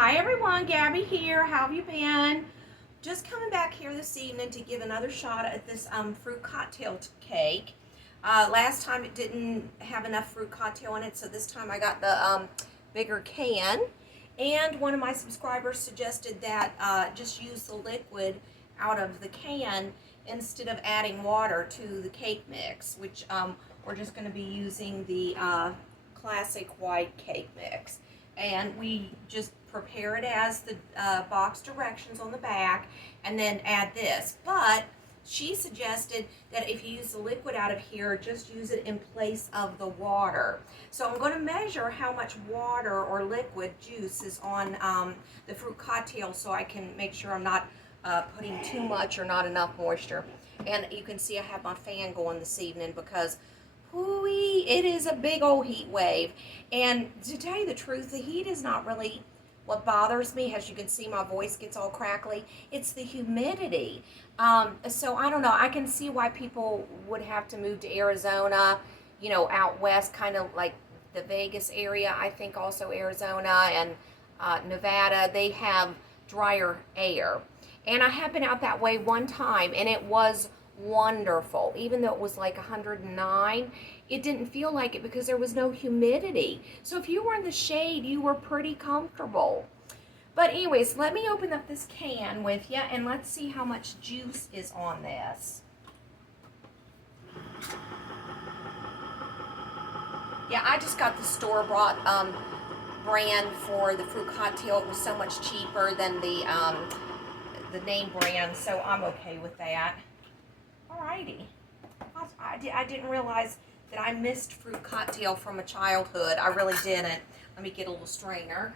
Hi everyone, Gabby here. How have you been? Just coming back here this evening to give another shot at this fruit cocktail cake. Last time it didn't have enough fruit cocktail in it, so this time I got the bigger can. And one of my subscribers suggested that just use the liquid out of the can instead of adding water to the cake mix, which we're just going to be using the classic white cake mix. And we just prepare it as the box directions on the back and then add this. But she suggested that if you use the liquid out of here, just use it in place of the water. So I'm going to measure how much water or liquid juice is on the fruit cocktail so I can make sure I'm not putting too much or not enough moisture. And you can see I have my fan going this evening because hooey, it is a big old heat wave. And to tell you the truth, the heat is not really what bothers me. As you can see, my voice gets all crackly. It's the humidity. So I don't know. I can see why people would have to move to Arizona, you know, out west, kind of like the Vegas area. I think also Arizona and Nevada, they have drier air. And I have been out that way one time, and it was wonderful. Even though it was like 109, it didn't feel like it because there was no humidity. So if you were in the shade, you were pretty comfortable. But anyways, let me open up this can with you and let's see how much juice is on this. Yeah, I just got the store-bought brand for the fruit cocktail. It was so much cheaper than the name brand, so I'm okay with that. Alrighty. I didn't realize that I missed fruit cocktail from a childhood. I really didn't. Let me get a little strainer.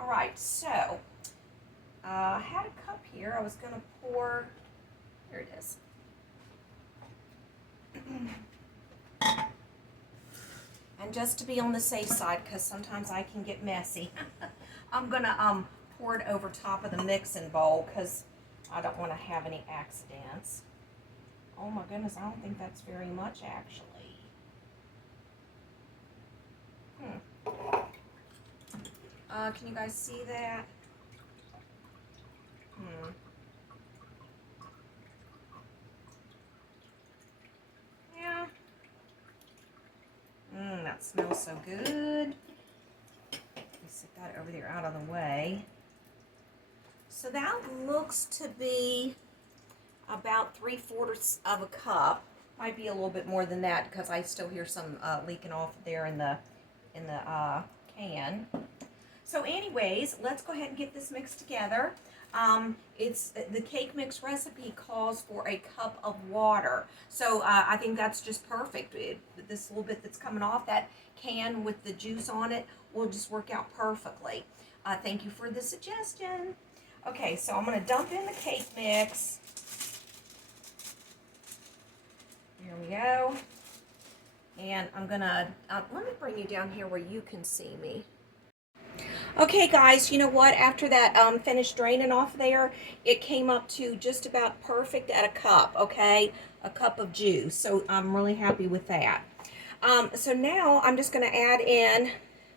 Alright, so I had a cup here. I was going to pour, here it is. And just to be on the safe side, because sometimes I can get messy, I'm going to pour it over top of the mixing bowl because I don't want to have any accidents. Oh my goodness, I don't think that's very much actually. Can you guys see that? Yeah. That smells so good. Let me set that over there out of the way. So that looks to be about 3/4 of a cup. Might be a little bit more than that because I still hear some leaking off there in the can. So anyways, let's go ahead and get this mixed together. It's the cake mix recipe calls for a cup of water. So I think that's just perfect. This little bit that's coming off that can with the juice on it will just work out perfectly. Thank you for the suggestion. Okay, so I'm going to dump in the cake mix. Here we go. And I'm going to, let me bring you down here where you can see me. Okay guys, you know what, after that finished draining off there, it came up to just about perfect at a cup, okay? A cup of juice, so I'm really happy with that. So now I'm just going to add in,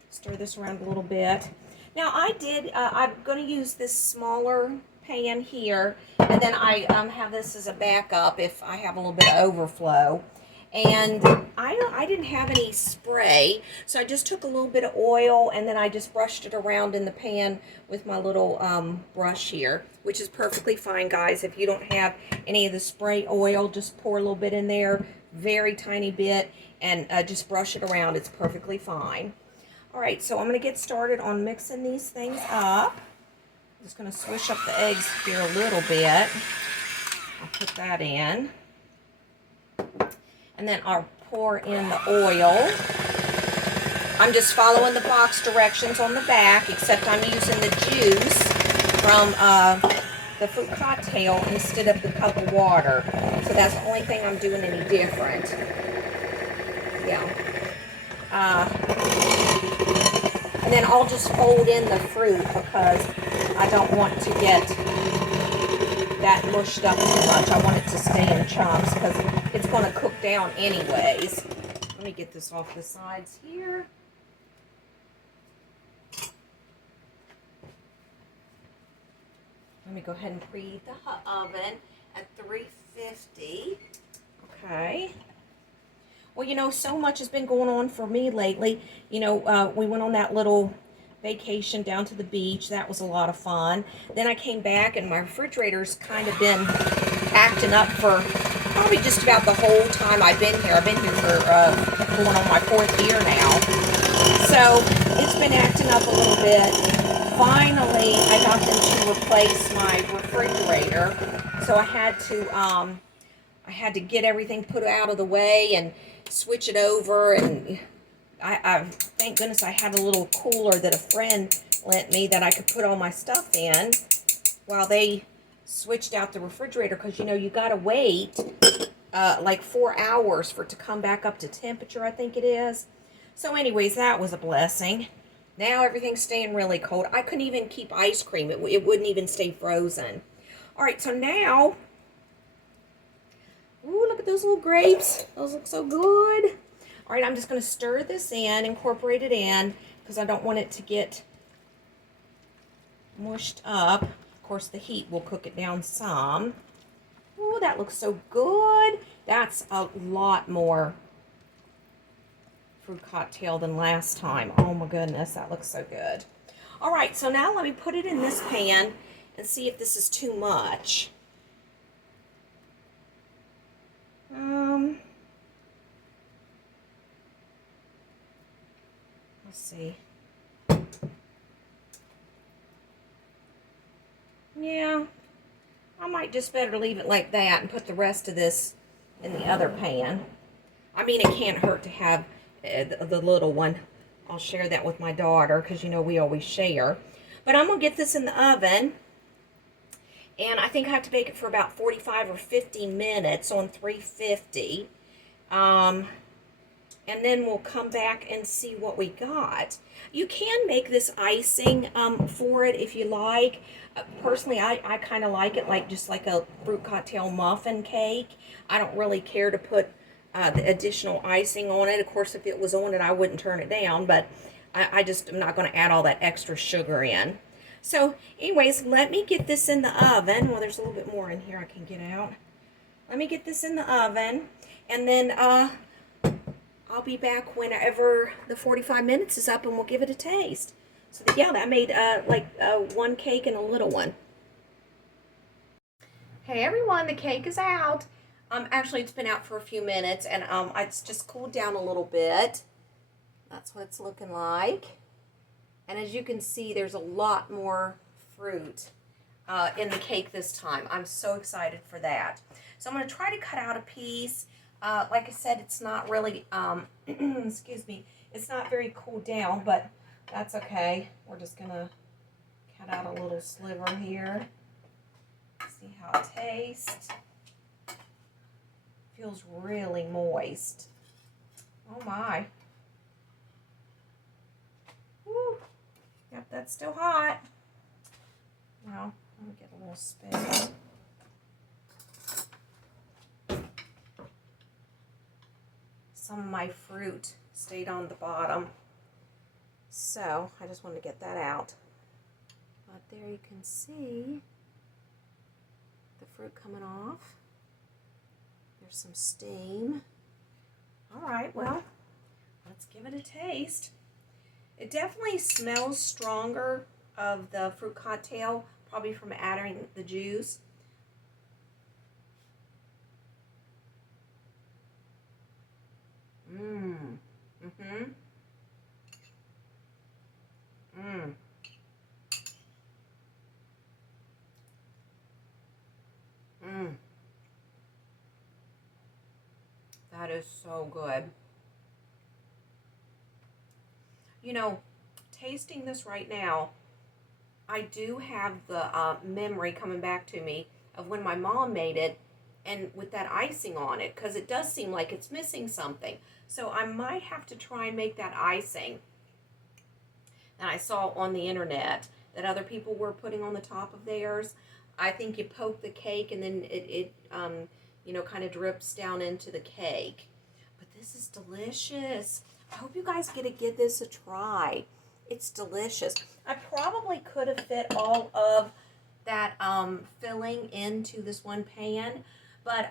stir this around a little bit. Now I'm going to use this smaller pan here, and then I have this as a backup if I have a little bit of overflow. And I didn't have any spray, so I just took a little bit of oil and then I just brushed it around in the pan with my little brush here, which is perfectly fine, guys. If you don't have any of the spray oil, just pour a little bit in there, very tiny bit, and just brush it around. It's perfectly fine. All right, so I'm going to get started on mixing these things up. I'm just going to swish up the eggs here a little bit. I'll put that in. And then I'll pour in the oil. I'm just following the box directions on the back, except I'm using the juice from the fruit cocktail instead of the cup of water. So that's the only thing I'm doing any different. Yeah. And then I'll just fold in the fruit because I don't want to get that mushed up too much. I want it to stay in chunks because it's going to cook down anyways. Let me get this off the sides here. Let me go ahead and preheat the oven at 350. Okay. Well, you know, so much has been going on for me lately. You know, we went on that little vacation down to the beach. That was a lot of fun. Then I came back and my refrigerator's kind of been acting up for probably just about the whole time I've been here. I've been here for going on my 4th year now. So it's been acting up a little bit. Finally, I got them to replace my refrigerator. So I had to get everything put out of the way and switch it over, and I thank goodness I had a little cooler that a friend lent me that I could put all my stuff in while they switched out the refrigerator, because you know you gotta wait like 4 hours for it to come back up to temperature, I think it is. So anyways, that was a blessing. Now everything's staying really cold. I couldn't even keep ice cream. It wouldn't even stay frozen. All right, so now, ooh, look at those little grapes. Those look so good. All right, I'm just going to stir this in, incorporate it in, because I don't want it to get mushed up. Of course, the heat will cook it down some. Ooh, that looks so good. That's a lot more fruit cocktail than last time. Oh my goodness, that looks so good. All right, so now let me put it in this pan and see if this is too much. Let's see. Yeah, I might just better leave it like that and put the rest of this in the other pan. I mean, it can't hurt to have the little one. I'll share that with my daughter because, you know, we always share. But I'm going to get this in the oven. And I think I have to bake it for about 45 or 50 minutes on 350. And then we'll come back and see what we got. You can make this icing for it if you like. Personally, I kind of like it like just like a fruit cocktail muffin cake. I don't really care to put the additional icing on it. Of course, if it was on it, I wouldn't turn it down, but I just am not going to add all that extra sugar in. So anyways, let me get this in the oven. Well, there's a little bit more in here I can get out. Let me get this in the oven, and then I'll be back whenever the 45 minutes is up, and we'll give it a taste. So yeah, that made like one cake and a little one. Hey everyone, the cake is out. Actually, it's been out for a few minutes, and it's just cooled down a little bit. That's what it's looking like. And as you can see, there's a lot more fruit in the cake this time. I'm so excited for that. So I'm going to try to cut out a piece. Like I said, it's not really, excuse me, it's not very cooled down, but that's okay. We're just going to cut out a little sliver here. See how it tastes. Feels really moist. Oh my. Woo. Yep, that's still hot. Now, let me get a little space. Some of my fruit stayed on the bottom. So, I just wanted to get that out. But there you can see the fruit coming off. There's some steam. All right, well, let's give it a taste. It definitely smells stronger of the fruit cocktail, probably from adding the juice. That is so good. You know, tasting this right now, I do have the memory coming back to me of when my mom made it and with that icing on it, because it does seem like it's missing something. So I might have to try and make that icing that I saw on the internet that other people were putting on the top of theirs. I think you poke the cake and then it you know, kind of drips down into the cake. But this is delicious. I hope you guys get to give this a try. It's delicious. I probably could have fit all of that filling into this one pan, but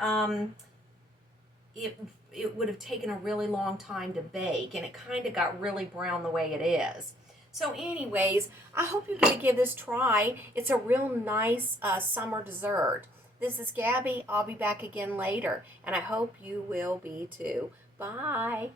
it would have taken a really long time to bake, and it kind of got really brown the way it is. So anyways, I hope you get to give this try. It's a real nice summer dessert. This is Gabby. I'll be back again later, and I hope you will be too. Bye.